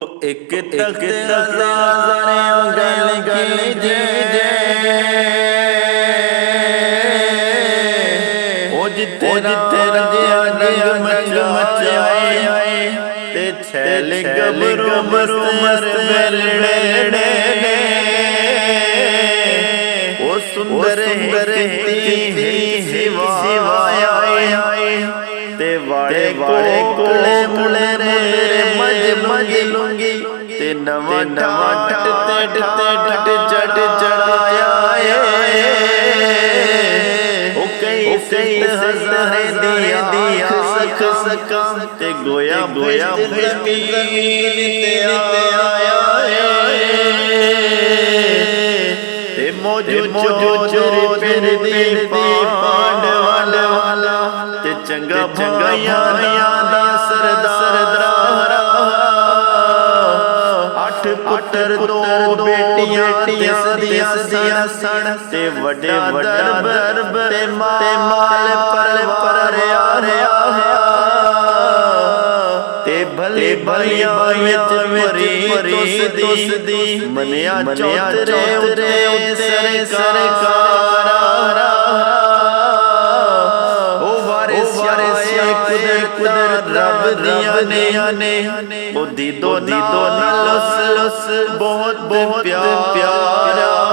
एक तख्त हज़ारों गल कीजे ओ जिथे रंजिया रंग मचाए ते छैल गबरू मस्त बेलड़े ओ सुंदर सिवाया ते वाले कोले मुले मज लूंगी ते नवा ठाट चढ़ चढ़ाया ओ कई हज़ारे दिया सख सका ते गोया जमीन ते आया ते मौजू चोर दी पांडवाला ते चंगा भाइयां दा सरदार पुत्र दो बेटियां दिया सन ते वड्डा दरब ते माल पर ते भले भलिया विच तुस दी मनिया चौतरे उते सरकार ओ वारिस कुदरत रब दिया ने ओ दी दो लस बहुत प्यारा